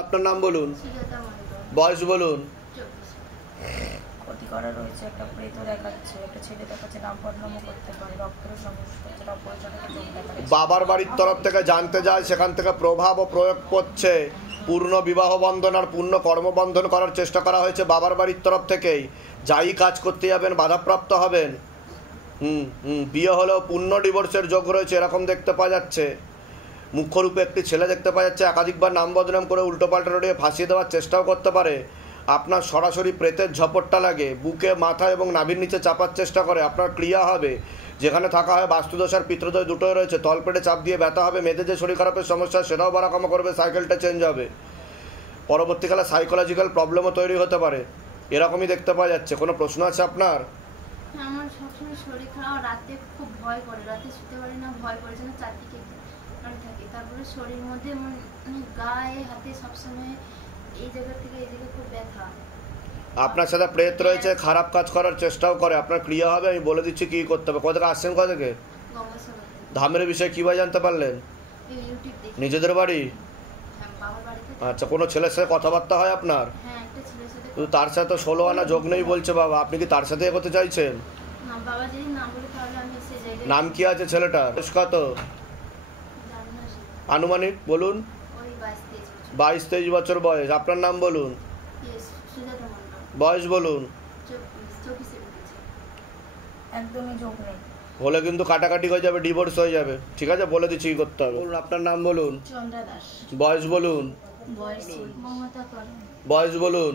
আপনার নাম বলুন, বয়স বলুন। ক্ষতি করা রয়েছে, একটা প্রেত দেখাচ্ছে, একটা ছেলে দেখাচ্ছে, নাম বদনামও করতে পারে, রক্তের সমস্যা, যেটা অপরজনের চোখ দেখাচ্ছে। বাবার বাড়ির তরফ থেকে জানতে যায়, সেখান থেকে প্রভাব ও প্রয়োগ করছে। পূর্ণ বিবাহ বন্ধন আর পূর্ণ কর্মবন্ধন করার চেষ্টা করা হয়েছে বাবার বাড়ির তরফ থেকেই। যাই কাজ করতে যাবেন বাধাপ্রাপ্ত হবেন। বিয়ে হলেও পূর্ণ ডিভোর্সের যোগ রয়েছে এরকম দেখতে পাওয়া যাচ্ছে। মুখ্যরূপে একটি ছেলে দেখতে পাওয়া যাচ্ছে, একাধিকবার নাম বদনাম করে উল্টোপাল্টা রড়িয়ে ফাঁসিয়ে দেওয়ার চেষ্টাও করতে পারে। আপনার সরাসরি প্রেতের ঝপটটা লাগে, বুকে, মাথা এবং নাভির নিচে চাপার চেষ্টা করে। আপনার ক্রিয়া হবে, যেখানে থাকা হয় বাস্তুদোষ আর পিতৃদোষ দুটোই রয়েছে। তলপেটে চাপ দিয়ে ব্যথা হবে, মেয়েদের যে শরীর খারাপের সমস্যা সেটাও বাড়াকমা করবে, সাইকেলটা চেঞ্জ হবে। পরবর্তীকালে সাইকোলজিক্যাল প্রবলেমও তৈরি হতে পারে, এরকমই দেখতে পাওয়া যাচ্ছে। কোনো প্রশ্ন আছে আপনার? আমার সবসময় শরীর খারাপ, রাতে খুব ভয় করে, রাতে শুতে পারি না, ভয় করে যেন চারদিকে থাকে। তারপরে শরীরের মধ্যে মানে গায়ে হাতে সবসময় এই জায়গা থেকে এই জায়গায় খুব ব্যথা। আপনার সাথে প্রেত রয়েছে, খারাপ কাজ করার চেষ্টাও করে। আপনার ক্রিয়া হবে, আমি বলে দিচ্ছি কী করতে হবে। কোথা থেকে আসছেন? কোথা থেকে? ধামের বিষয়ে কীভাবে জানতে পারলেন? নিজেদের বাড়ি? আচ্ছা, কোনো ছেলের সাথে কথাবার্তা হয় আপনার? কিন্তু তার সাথে তো 16 আনা যোগ নেই বলছে বাবা। আপনি কি তার সাথে এগোতে চাইছেন? নাম কি আছে ছেলেটার? কত আনুমানিক বলুন? 22-23 বছর বয়স। আপনার নাম বলুন, বয়স বলুন। একদমই যোগ নেই, হলে কিন্তু কাটাকাটি হয়ে যাবে, ডিভোর্স হয়ে যাবে। ঠিক আছে, বলে দিচ্ছি কি করতে হবে। বলুন আপনার নাম বলুন, বয়স বলুন, বয়স বলুন।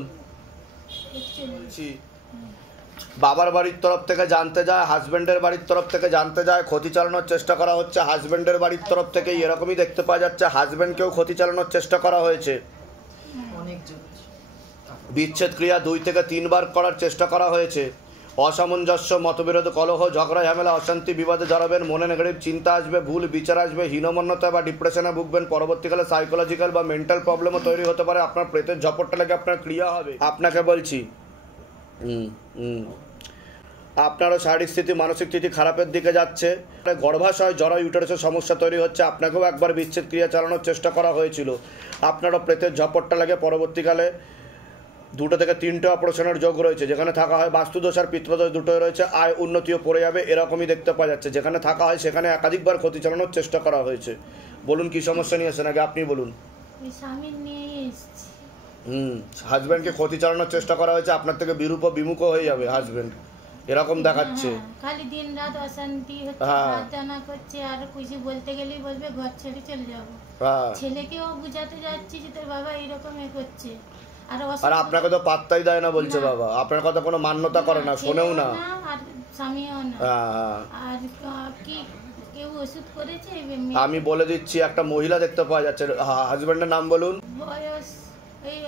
বাবার বাড়ির তরফ থেকে জানতে যায়, হাজব্যান্ডের বাড়ির তরফ থেকে জানতে যায়, ক্ষতি চালানোর চেষ্টা করা হচ্ছে। হাজব্যান্ডের বাড়ির তরফ থেকে এরকমই দেখতে পাওয়া যাচ্ছে, হাজব্যান্ডকেও ক্ষতি চালানোর চেষ্টা করা হয়েছে। বিচ্ছেদ ক্রিয়া 2 থেকে 3 বার করার চেষ্টা করা হয়েছে। অসামঞ্জস্য, মতবিরোধ, কলহ, ঝগড়া, ঝামেলা, অশান্তি, বিবাদে জড়াবেন। মনে নেগেটিভ চিন্তা আসবে, ভুল বিচার আসবে, হীনমন্যতা বা ডিপ্রেশনে ভুগবেন। পরবর্তীকালে সাইকোলজিক্যাল বা মেন্টাল প্রবলেমও তৈরি হতে পারে। আপনার প্রেতের ঝপটটা লেগে আপনার ক্রিয়া হবে। আপনাকে বলছি, আপনারও শারীরিক স্থিতি, মানসিক স্থিতি খারাপের দিকে যাচ্ছে। গর্ভাশয়, জরা, ইউটেরাসের সমস্যা তৈরি হচ্ছে। আপনাকেও একবার বিচ্ছেদ ক্রিয়া চালানোর চেষ্টা করা হয়েছিল। আপনারও প্রেতের ঝপটটা লাগে। পরবর্তীকালে 2 থেকে 3টে অপারেশনের যোগ রয়েছে। যেখানে থাকা হয় বাস্তুদোষ আর পিতৃদোষ দুটোই রয়েছে। আয় উন্নতিও পড়ে যাবে, এরকমই দেখতে পাওয়া যাচ্ছে। যেখানে থাকা হয় সেখানে একাধিকবার ক্ষতি চালানোর চেষ্টা করা হয়েছে। বলুন কি সমস্যা নিয়ে আসেন, আগে আপনি বলুন। হাজব্যান্ডকে ক্ষতি চালানোর চেষ্টা করা হয়েছে, আপনার থেকে বিরূপ বিমুখ হয়ে যাবে হাজব্যান্ড, এরকম দেখাচ্ছে। খালি দিন রাত অশান্তি হচ্ছে, প্রার্থনা করছে, আর কিছু বলতে গেলেই বলবে ঘর ছেড়ে চলে যাবো। ছেলেকেও বুঝাতে যাচ্ছি যে তোর বাবা এইরকম করছে, আর আপনাকে তো পাত্তাই দেয় না বলছে বাবা। আপনার কথা কোনো মান্যতা করে না, শোনেও না, আর স্বামীও না। আর কি কেউ ওষুধ করেছে? আমি বলে দিচ্ছি, একটা মহিলা দেখতে পাওয়া যাচ্ছে। হাজবেন্ডের নাম বলুন। বয়স এই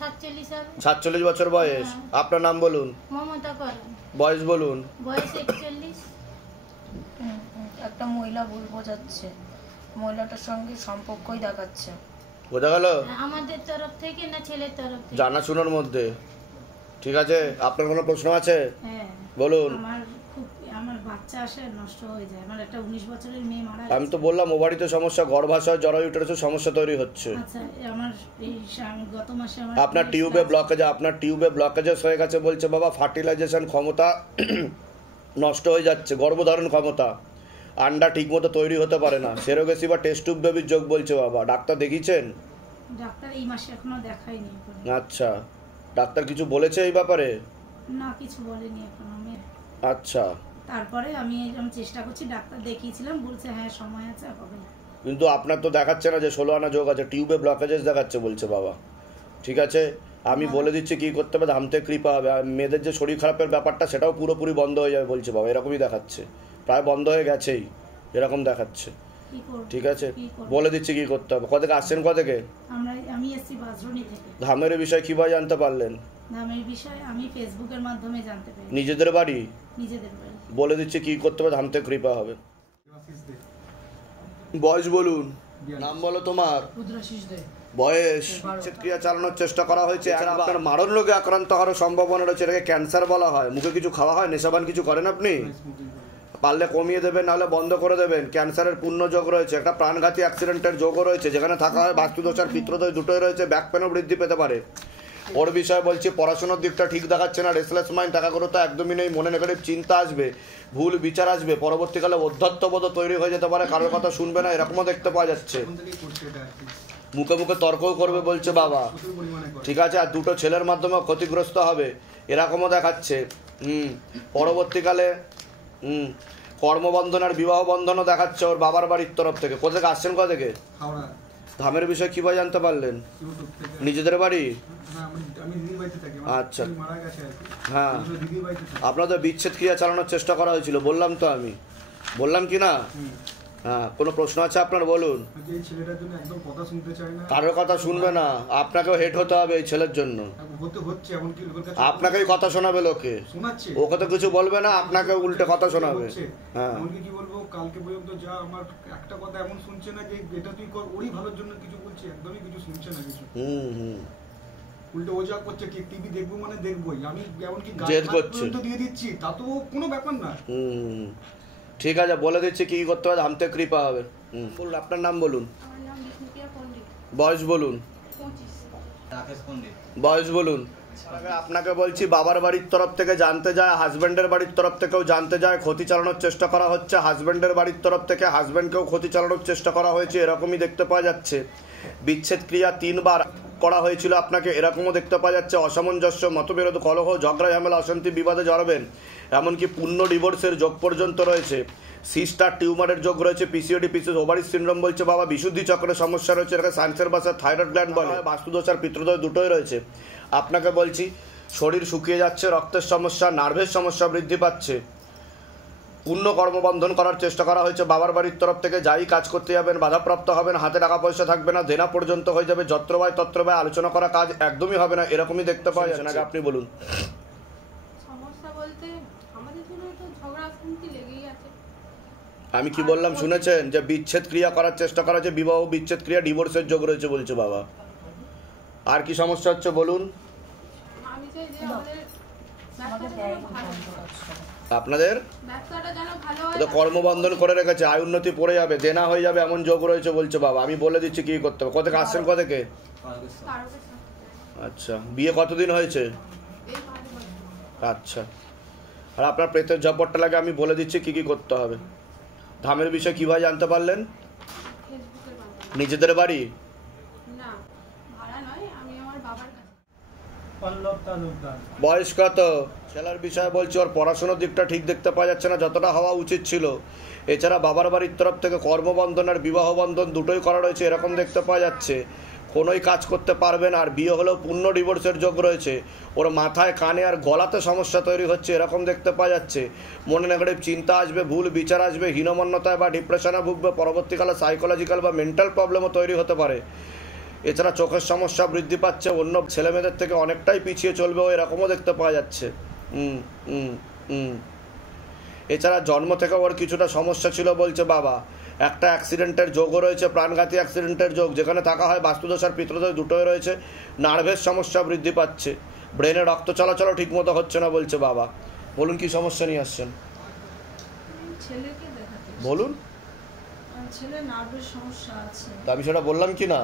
47 বছর বয়স। আপনার নাম বলুন। মমতা করণ। বয়স বলুন। বয়স 41। একটা মহিলা ভুল বোঝাচ্ছে, মহিলাটার সঙ্গে সম্পর্কই দেখাচ্ছে। বোঝা গেল? আমাদের তরফ থেকে না ছেলের তরফ থেকে? জানাশোনার মধ্যে। ঠিক আছে, আপনার কোনো প্রশ্ন আছে? হ্যাঁ বলুন। আমার বাচ্চা আসে নষ্ট হয়ে যায়, আমার একটা 19 বছরের মেয়ে মারা গেছে। আমি তো বললাম ওভারিতে সমস্যা, গর্ভাশয়, জরা, ইউটেরাসের সমস্যা তৈরি হচ্ছে। আচ্ছা, আমার এই গত মাসে আপনার টিউবে ব্লকেজ, আপনার টিউবে ব্লকেজেস হয়ে গেছে বলছে বাবা। ফার্টিলাইজেশন ক্ষমতা নষ্ট হয়ে যাচ্ছে, গর্ভধারণ ক্ষমতা, আন্ডা ঠিকমতো তৈরি হতে পারে না। সেরোগেসি বা টেস্ট টিউব বেবির যোগ বলছে বাবা। ডাক্তার দেখিয়েছেন? ডাক্তার এই মাসে এখনো দেখাইনি। আচ্ছা, ডাক্তার কিছু বলেছে এই ব্যাপারে? না, কিছু বলেনি এখন। আমি আচ্ছা, তারপরে আমি চেষ্টা করছি, ডাক্তার দেখিয়েছিলাম, বলছে হ্যাঁ সময় আছে, হবে। কিন্তু আপনার তো দেখাচ্ছে না যে 16 আনা যোগ আছে, টিউবে ব্লকেজেস দেখাচ্ছে বলছে বাবা। ঠিক আছে, আমি বলে দিচ্ছি কি করতে হবে। ধাম থেকে কৃপা হবে। আর মেয়েদের যে শরীর খারাপের ব্যাপারটা সেটাও পুরোপুরি বন্ধ হয়ে যাবে বলছে বাবা, এরকমই দেখাচ্ছে। প্রায় বন্ধ হয়ে গেছেই, এরকম দেখাচ্ছে। ঠিক আছে, বলে দিচ্ছি কি করতে হবে। কোথা থেকে আসছেন? কোথা থেকে? আমি এসছি বাজরণী থেকে। ধামের বিষয় কিভাবে জানতে পারলেন? ধামের বিষয় আমি ফেসবুকের মাধ্যমে জানতে পারি। নিজেদের বাড়ি? নিজেদের বাড়ি। বলে দিচ্ছি কি করতে হবে, ধাম থেকে কৃপা হবে। বয়স বলুন। নাম বলো তোমার। বয়স। ক্রিয়া চালানোর চেষ্টা করা হয়েছে। আপনার মারণ রোগে আক্রান্ত হওয়ার সম্ভাবনা রয়েছে। এটাকে ক্যান্সার বলা হয়। মুখে কিছু খাওয়া হয়? নেশাবান কিছু করেন আপনি? পারলে কমিয়ে দেবেন, নাহলে বন্ধ করে দেবেন। ক্যান্সারের পূর্ণ যোগ রয়েছে, একটা প্রাণঘাতী অ্যাক্সিডেন্টের যোগও রয়েছে, যেখানে থাকা হয় বাস্তুদোষ আর পিত্রদোষ দুটোই রয়েছে। ব্যাক পেনও বৃদ্ধি পেতে পারে। ওর বিষয়ে বলছি, পড়াশোনার দিকটা ঠিক দেখাচ্ছে না, রেসলেস মাইন্ড, একাগ্রতা একদমই নেই, মনে নেগেটিভ চিন্তা আসবে, ভুল বিচার আসবে, পরবর্তীকালে অধ্যত্ববোধ তৈরি হয়ে যেতে পারে, কারোর কথা শুনবে না, এরকমও দেখতে পাওয়া যাচ্ছে। মুখে মুখে তর্কও করবে বলছে বাবা, ঠিক আছে। আর দুটো ছেলের মাধ্যমে ক্ষতিগ্রস্ত হবে, এরকমও দেখাচ্ছে। পরবর্তীকালে কর্মবন্ধন আর বিবাহ বন্ধনও দেখাচ্ছে ওর বাবার বাড়ির তরফ থেকে। কোথেকে আসছেন, কোথা থেকে? ধামের বিষয়ে কিভাবে জানতে পারলেন? নিজেদের বাড়ি? আচ্ছা, হ্যাঁ। আপনাদের বিচ্ছেদ ক্রিয়া চালানোর চেষ্টা করা হয়েছিল, বললাম তো, আমি বললাম কি না? হ্যাঁ, কোনো প্রশ্ন আছে আপনার, বলুন। কারোর কথা শুনবে না, আপনাকেও হেড হতে হবে এই ছেলের জন্য। আপনাকেই কথা শোনাবে লোকে, ওকে তো কিছু বলবে না, আপনাকে উল্টে কথা শোনাবে। হ্যাঁ, কি বলবো, কালকে পর্যন্ত যা আমার একটা কথা এমন শুনছে না যে এটা তুই কর, ওরই ভালোর জন্য কিছু বলছে, একদমই কিছু শুনছে না কিছু। উল্টে ও যা করছে, কি টিভি দেখবো মানে দেখবোই, আমি এমনকি গান পর্যন্ত দিয়ে দিচ্ছি, তা তো কোনো ব্যাপার না। ঠিক আছে, বলে দিচ্ছি কি করতে হবে, হামতে কৃপা হবে। বলুন, আপনার নাম বলুন, বয়স বলুন, বয়স বলুন। আপনাকে বলছি, বাবার বাড়ির তরফ থেকে জানতে যায়, হাজব্যান্ডের বাড়ির তরফ থেকেও জানতে যায়, ক্ষতি চালানোর চেষ্টা করা হচ্ছে। হাজব্যান্ডের বাড়ির তরফ থেকে হাজব্যান্ডকেও ক্ষতি চালানোর চেষ্টা করা হয়েছে, এরকমই দেখতে পাওয়া যাচ্ছে। বিচ্ছেদ ক্রিয়া 3 বার করা হয়েছিল আপনাকে, এরকমও দেখতে পাওয়া যাচ্ছে। অসামঞ্জস্য, মতবিরোধ, কলহ, ঝগড়া, ঝামেলা, অশান্তি, বিবাদে জড়াবেন, এমনকি পূর্ণ ডিভোর্সের যোগ পর্যন্ত রয়েছে। সিস্টার টিউমারের যোগ রয়েছে, পিসিওডি, পিসিওএস, ওভারি সিনড্রোম বলছে বাবা, বিশুদ্ধি চক্রের সমস্যা রয়েছে, এটাকে সায়েন্সের ভাষায় থাইরয়েড গ্ল্যান্ড বলে। বাস্তুদোষ আর পিত্রদোষ দুটোই রয়েছে। আপনাকে বলছি, শরীর শুকিয়ে যাচ্ছে, রক্তের সমস্যা, নার্ভের সমস্যা বৃদ্ধি পাচ্ছে। পূর্ণ কর্মবন্ধন করার চেষ্টা করা হয়েছে বাবার বাড়ির তরফ থেকে। যাই কাজ করতে যাবেন বাধাপ্রাপ্ত হবেন, হাতে টাকা পয়সা থাকবে না, দেনা পর্যন্ত হয়ে যাবে, যত্রবায় তত্রবায় আলোচনা করা কাজ একদমই হবে না, এরকমই দেখতে পাওয়া যাচ্ছে। নাকি আপনি বলুন। সমস্যা বলতে আমাদের জন্য তো ঝগড়া শান্তি লেগেই আছে। আমি কি বললাম শুনেছেন? যে বিচ্ছেদ ক্রিয়া করার চেষ্টা করা হচ্ছে, বিবাহ বিচ্ছেদ ক্রিয়া, ডিভোর্সের যোগ রয়েছে বলছে বাবা। আর কি সমস্যা হচ্ছে বলুন। আমি চাই যে আমাদের আপনাদের ব্যবসাটা যেন ভালো হয়, তো কর্মবন্ধন করে রেখেছে, আয় উন্নতি পড়ে যাবে, দেনা হয়ে যাবে, এমন যোগ রয়েছে বলছে বাবা। আমি বলে দিচ্ছি কি করতে হবে। কোথেকে আসছেন, কোথেকে? আচ্ছা, বিয়ে কতদিন হয়েছে? আচ্ছা, আর আপনার প্রেতের ঝপটটা লাগে, আমি বলে দিচ্ছি কি কি করতে হবে। ধামের বিষয়ে কিভাবে জানতে পারলেন? নিজেদের বাড়ি? না, ভাড়া নয়, আমি আমার বাবার কাছে। বয়স কত? ছেলের বিষয়ে বলছি, ওর পড়াশোনার দিকটা ঠিক দেখতে পাওয়া যাচ্ছে না, যতটা হওয়া উচিত ছিল। এছাড়া বাবার বাড়ির তরফ থেকে কর্মবন্ধন আর বিবাহ বন্ধন দুটোই করা রয়েছে, এরকম দেখতে পাওয়া যাচ্ছে। কোনোই কাজ করতে পারবে না, আর বিয়ে হলেও পূর্ণ ডিভোর্সের যোগ রয়েছে। ওর মাথায়, কানে আর গলাতে সমস্যা তৈরি হচ্ছে, এরকম দেখতে পাওয়া যাচ্ছে। মনে নেগেটিভ চিন্তা আসবে, ভুল বিচার আসবে, হীনমন্যতায় বা ডিপ্রেশনে ভুগবে, পরবর্তীকালে সাইকোলজিক্যাল বা মেন্টাল প্রবলেমও তৈরি হতে পারে। এছাড়া চোখের সমস্যা বৃদ্ধি পাচ্ছে, অন্য ছেলেমেয়েদের থেকে অনেকটাই পিছিয়ে চলবে, এরকমও দেখতে পাওয়া যাচ্ছে। এছাড়া জন্ম থেকে ওর কিছুটা সমস্যা ছিল বলছে বাবা। একটা অ্যাক্সিডেন্টের যোগও রয়েছে, প্রাণঘাতী অ্যাক্সিডেন্টের যোগ, যেখানে থাকা হয় বাস্তুদোষ আর পিত্রদোষ দুটোই রয়েছে। নার্ভের সমস্যা বৃদ্ধি পাচ্ছে, ব্রেনে রক্ত চলাচলও ঠিকমতো হচ্ছে না বলছে বাবা। বলুন কি সমস্যা নিয়ে আসছেন, ছেলেকে দেখাতে বলুন। ছেলে নার্ভের সমস্যা আছে। তা আমি সেটা বললাম কি না?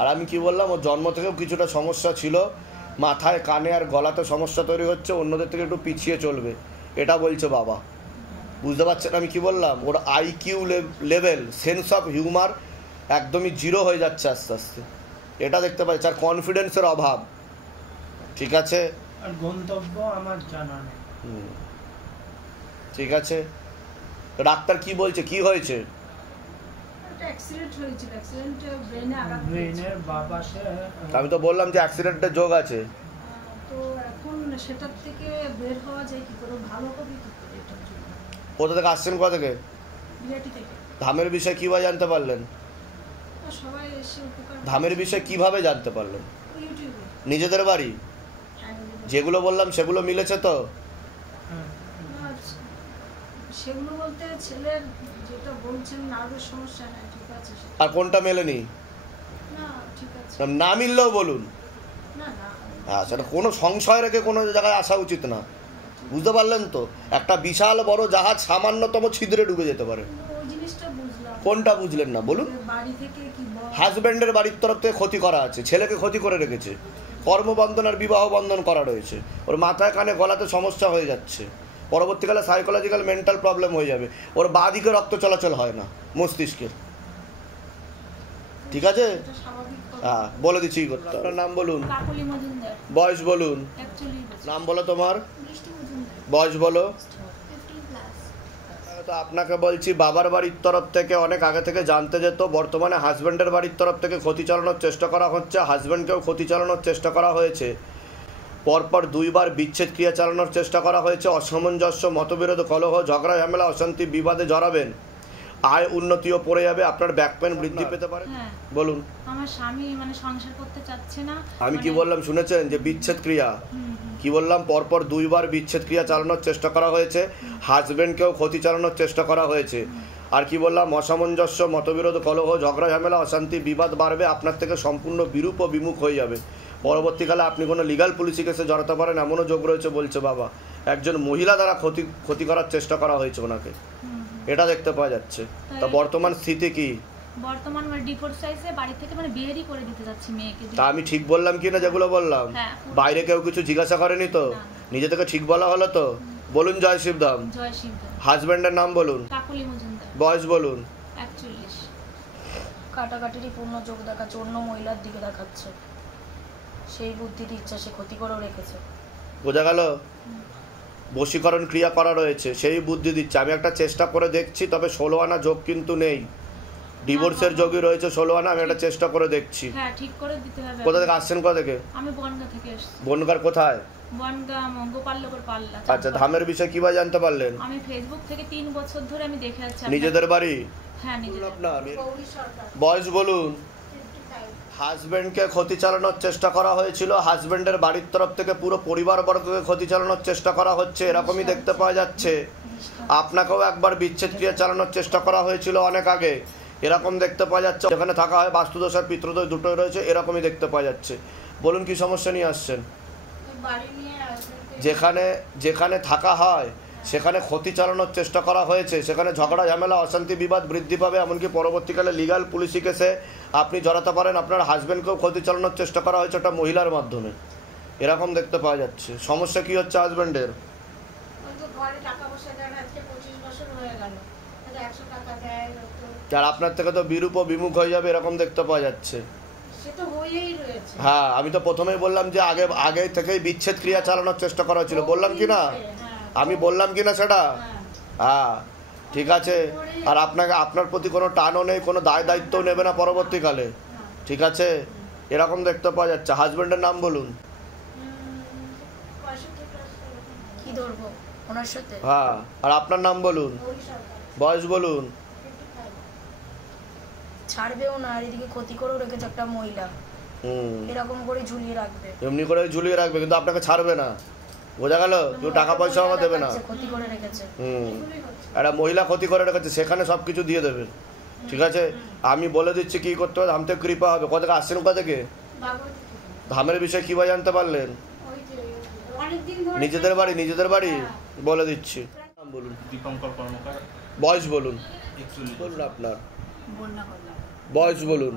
আর আমি কি বললাম, ওর জন্ম থেকেও কিছুটা সমস্যা ছিল, মাথায়, কানে আর গলাতে সমস্যা তৈরি হচ্ছে, অন্যদের থেকে একটু পিছিয়ে চলবে, এটা বলছে বাবা। বুঝতে পারছেন আমি কি বললাম? ওর IQ level, sense of humour একদমই জিরো হয়ে যাচ্ছে আস্তে আস্তে, এটা দেখতে পাচ্ছি। আর কনফিডেন্সের অভাব, ঠিক আছে। আর গন্তব্য আমার জানা নেই। ঠিক আছে, ডাক্তার কি বলছে, কি হয়েছে? অ্যাক্সিডেন্ট হয়েছিল, অ্যাক্সিডেন্টে ব্রেনে আঘাত ব্রেনের বাবাসে। আমি তো বললাম যে অ্যাক্সিডেন্টের যোগ আছে। তো এখন সেটার থেকে বের হওয়া যায় কি করে, ভালো হবে কি করে এটার জন্য? কোথা থেকে আসছেন, কোথা থেকে? বিরাটি থেকে। ধামের বিষয়ে কিভাবে জানতে পারলেন? সবাই এসে উপকার। ধামের বিষয়ে কিভাবে জানতে পারলেন? ইউটিউবে। নিজেদের বাড়ি? যেগুলো বললাম সেগুলো মিলেছে তো? সেগুলো বলতে ছেলের যেটা বলছেন নার্ভের সমস্যা, হ্যাঁ ঠিক আছে। আর কোনটা মেলেনি? না ঠিক আছে, না মিললেও বলুন। না না হ্যাঁ, সেটা কোনো সংশয় রেখে কোনো জায়গায় আসা উচিত না। ঠিক বুঝতে পারলেন তো? একটা বিশাল বড় জাহাজ সামান্যতম ছিদ্রে ডুবে যেতে পারে। ওই জিনিসটা বুঝলাম। কোনটা বুঝলেন না বলুন? বাড়ি থেকে কি হাজব্যান্ডের বাড়ির তরফ থেকে ক্ষতি করা আছে, ছেলেকে ক্ষতি করে রেখেছে, কর্মবন্ধন আর বিবাহ বন্ধন করা রয়েছে, ওর মাথায় কানে গলাতে সমস্যা হয়ে যাচ্ছে, পরবর্তীকালে সাইকোলজিক্যাল মেন্টাল প্রবলেম হয়ে যাবে, ওর বাঁ দিকে রক্ত চলাচল হয় না মস্তিষ্কের। ঠিক আছে, হ্যাঁ বলে দিচ্ছি কি করতে। আপনার নাম বলুন, কাকলি মজুমদার, বয়স বলুন, 41 বছর। নাম বলো তোমার, বৃষ্টি মজুমদার, বয়স বলো। 15+। তো আপনাকে বলছি বাবার বাড়ির তরফ থেকে অনেক আগে থেকে জানতে যেত, বর্তমানে হাজব্যান্ডের বাড়ির তরফ থেকে ক্ষতি চালানোর চেষ্টা করা হচ্ছে, হাজব্যান্ডকেও ক্ষতি চালানোর চেষ্টা করা হয়েছে, পরপর 2 বার বিচ্ছেদ ক্রিয়া চালানোর চেষ্টা করা হয়েছে, অসামঞ্জস্য, মতবিরোধ, কলহ, ঝগড়া, ঝামেলা, অশান্তি, বিবাদে জড়াবেন, আয় উন্নতিও পড়ে যাবে, আপনার ব্যাক পেন বৃদ্ধি পেতে পারে। হ্যাঁ, বলুন। আমার স্বামী মানে সংসার করতে চাচ্ছে না। আমি কি বললাম শুনেছেন? যে বিচ্ছেদ ক্রিয়া কি বললাম, পরপর 2 বার বিচ্ছেদ ক্রিয়া চালানোর চেষ্টা করা হয়েছে, হাজবেন্ডকেও ক্ষতি চালানোর চেষ্টা করা হয়েছে, আর কি বললাম, অসামঞ্জস্য, মতবিরোধ, কলহ, ঝগড়া, ঝামেলা, অশান্তি, বিবাদ বাড়বে, আপনার থেকে সম্পূর্ণ বিরূপ ও বিমুখ হয়ে যাবে, পরবর্তীকালে আপনি কোনো লিগাল পুলিশি কেসে জড়াতে পারেন এমনও যোগ রয়েছে বলছে বাবা। একজন মহিলা দ্বারা ক্ষতি করার চেষ্টা করা হয়েছে ওনাকে, এটা দেখতে পাওয়া যাচ্ছে। তা বর্তমান স্থিতি কি? বর্তমান মানে ডিভোর্স চাইছে, বাড়ি থেকে মানে বিয়েরই করে দিতে যাচ্ছে মেয়েকে। তা আমি ঠিক বললাম কি না যেগুলো বললাম? বাইরে কেউ কিছু জিজ্ঞাসা করেনি তো? নিজে থেকে ঠিক বলা হলো তো? বলুন জয় শিবধাম। জয় শিবধাম। হাজবেন্ডের নাম বলুন। কাকলি মজুমদার। বয়স বলুন। 41। কাটাকাটিরই পূর্ণ চোখ দেখাচ্ছে, অন্য মহিলার দিকে দেখাচ্ছে, সেই বুদ্ধির ইচ্ছা সে ক্ষতি করেও রেখেছে। বোঝা গেল? বশীকরণ ক্রিয়া করা রয়েছে, সেই বুদ্ধি দিচ্ছে। আমি একটা চেষ্টা করে দেখছি, তবে 16 আনা যোগ কিন্তু নেই, ডিভোর্সের যোগই রয়েছে 16 আনা। আমি একটা চেষ্টা করে দেখছি। হ্যাঁ, ঠিক করে দিতে হবে। কোথা থেকে আসছেন? কোথা থেকে? আমি বনগা থেকে এসেছি। বনগার কোথায়? বনগা গোপালনগর পাল্লা। আচ্ছা, ধামের বিষয়ে কিভাবে জানতে পারলেন? আমি ফেসবুক থেকে 3 বছর ধরে আমি দেখে যাচ্ছি। নিজেদের বাড়ি? হ্যাঁ, নিজেদের। আপনার বয়স বলুন। হাজবেন্ডকে ক্ষতি চালানোর চেষ্টা করা হয়েছিল, হাজবেন্ডের বাড়ির তরফ থেকে পুরো পরিবারবর্গকে ক্ষতি চালানোর চেষ্টা করা হচ্ছে, এরকমই দেখতে পাওয়া যাচ্ছে। আপনাকেও একবার বিচ্ছেদ ক্রিয়া চালানোর চেষ্টা করা হয়েছিল অনেক আগে, এরকম দেখতে পাওয়া যাচ্ছে। যেখানে থাকা হয় বাস্তুদোষ আর পিতৃদোষ দুটোই রয়েছে, এরকমই দেখতে পাওয়া যাচ্ছে। বলুন কি সমস্যা নিয়ে আসছেন? যেখানে থাকা হয় সেখানে ক্ষতি চালানোর চেষ্টা করা হয়েছে, সেখানে ঝগড়া, ঝামেলা, অশান্তি, বিবাদ বৃদ্ধি পাবে, এমনকি পরবর্তীকালে লিগাল পুলিশি কেসে আপনি জড়াতে পারেন। আপনার হাজবেন্ডকেও ক্ষতি চালানোর চেষ্টা করা হয়েছে একটা মহিলার মাধ্যমে, এরকম দেখতে পাওয়া যাচ্ছে। সমস্যা কি হচ্ছে হাজবেন্ডের? আর আপনার থেকে তো বিরূপ ও বিমুখ হয়ে যাবে, এরকম দেখতে পাওয়া যাচ্ছে। হ্যাঁ, আমি তো প্রথমেই বললাম যে আগে থেকেই বিচ্ছেদ ক্রিয়া চালানোর চেষ্টা করা হয়েছিল, বললাম কি না? আমি বললাম কি না সেটা? হ্যাঁ, ঠিক আছে। আর আপনার প্রতি কোনো টানও নেই, কোনো দায় দায়িত্বও নেবে না পরবর্তীকালে, ঠিক আছে? এরকম দেখতে পাওয়া যাচ্ছে। হাজবেন্ডের নাম বলুন। কি ধরবো? ওনার সাথে? হ্যাঁ, আর আপনার নাম বলুন, বয়স বলুন। ছাড়বেও না, আর এদিকে ক্ষতি করেও রেখেছে একটা মহিলা, এরকম করে ঝুলিয়ে রাখবে, এমনি করে ঝুলিয়ে রাখবে, কিন্তু আপনাকে ছাড়বে না। বোঝা গেল? কেউ টাকা পয়সা আমার দেবে না। ক্ষতি করে রেখেছে। একটা মহিলা ক্ষতি করে রেখেছে, সেখানে সবকিছু দিয়ে দেবে, ঠিক আছে? আমি বলে দিচ্ছি কি করতে হবে। ধাম থেকে কৃপা হবে। কোথা থেকে আসছেন? কোথা থেকে? ধামের বিষয়ে কিভাবে জানতে পারলেন? নিজেদের বাড়ি? নিজেদের বাড়ি বলে দিচ্ছি। নাম বলুন। দীপঙ্কর কর্মকার। বয়স বলুন। 41 বলুন আপনার বয়স বলুন।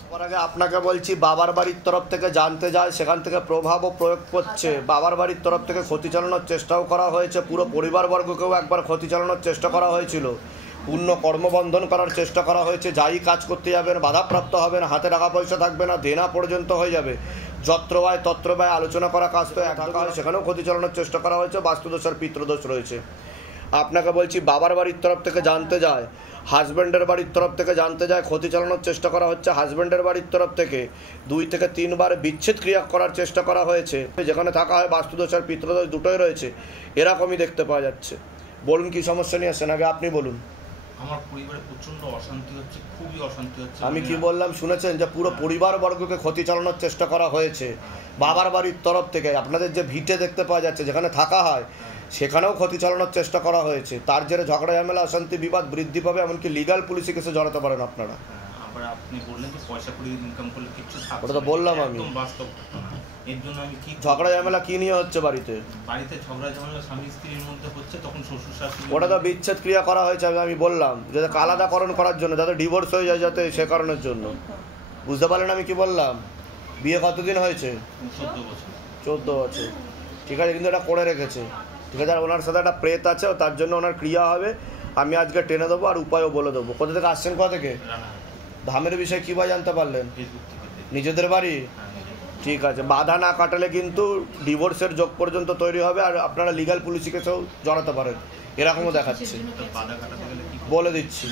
সবার আগে আপনাকে বলছি, বাবার বাড়ির তরফ থেকে জানতে যায়, সেখান থেকে প্রভাবও প্রয়োগ করছে। বাবার বাড়ির তরফ থেকে ক্ষতি চালানোর চেষ্টাও করা হয়েছে, পুরো পরিবারবর্গকেও একবার ক্ষতি চালানোর চেষ্টা করা হয়েছিল, পূর্ণ কর্মবন্ধন করার চেষ্টা করা হয়েছে। যাই কাজ করতে যাবেন বাধাপ্রাপ্ত হবেন, হাতে টাকা পয়সা থাকবে না, দেনা পর্যন্ত হয়ে যাবে। যত্র ব্যয় তত্র ব্যয়, আলোচনা করা কাজ তো থাকা হয়, সেখানেও ক্ষতি চালানোর চেষ্টা করা হয়েছে। বাস্তুদোষ আর পিতৃদোষ রয়েছে। আপনাকে বলছি, বাবার বাড়ির তরফ থেকে জানতে যায়, হাজব্যান্ডের বাড়ির তরফ থেকে জানতে যায়, ক্ষতি চালানোর চেষ্টা করা হচ্ছে। হাজব্যান্ডের বাড়ির তরফ থেকে 2 থেকে 3 বার বিচ্ছেদ ক্রিয়া করার চেষ্টা করা হয়েছে, যেখানে থাকা হয় বাস্তুদোষ আর পিতৃদোষ দুটোই রয়েছে, এরকমই দেখতে পাওয়া যাচ্ছে। বলুন কি সমস্যা নিয়ে আসছেন? আগে আপনি বলুন। আমার পরিবারে প্রচন্ড অশান্তি হচ্ছে, খুবই অশান্তি হচ্ছে। আমি কি বললাম শুনেছেন? যে পুরো পরিবারবর্গকে ক্ষতি চালানোর চেষ্টা করা হয়েছে বাবার বাড়ির তরফ থেকে। আপনাদের যে ভিটে দেখতে পাওয়া যাচ্ছে, যেখানে থাকা হয়, সেখানেও ক্ষতি চালানোর চেষ্টা করা হয়েছে। তার জেরে ঝগড়া, ঝামেলা, অশান্তি, বিবাদ বৃদ্ধি পাবে, এমনকি লিগাল পুলিশি কেসে জড়াতে পারেন আপনারা। আবার আপনি বললেন যে পয়সা কড়ি ইনকাম করলে কিছু থাকবে, ওটা তো বললাম আমি। একদম বাস্তব ঘটনা। এর জন্য আমি কি ঝগড়া ঝামেলা কি নিয়ে হচ্ছে বাড়িতে? বাড়িতে ঝগড়া ঝামেলা স্বামী স্ত্রীর মধ্যে হচ্ছে, তখন শ্বশুর শাশুড়ি ওটা তো বিচ্ছেদ ক্রিয়া করা হয়েছে, আমি বললাম যাতে আলাদাকরণ করার জন্য, যাতে ডিভোর্স হয়ে যায়, যাতে সে কারণের জন্য। বুঝতে পারলেন আমি কি বললাম? বিয়ে কতদিন হয়েছে? 14 বছর। 14 বছর, ঠিক আছে, কিন্তু এটা করে রেখেছে, ঠিক আছে। আর ওনার সাথে একটা প্রেত আছে, তার জন্য ওনার ক্রিয়া হবে, আমি আজকে টেনে দেবো আর উপায়ও বলে দেবো। কোথা থেকে আসছেন, কোথা থেকে? ধামের বিষয়ে কী বা জানতে পারলেন? নিজেদের বাড়ি, ঠিক আছে। বাধা না কাটালে কিন্তু ডিভোর্সের যোগ পর্যন্ত তৈরি হবে, আর আপনারা লিগ্যাল পুলিশি কেসেও জড়াতে পারেন, এরকমও দেখাচ্ছে, বলে দিচ্ছি।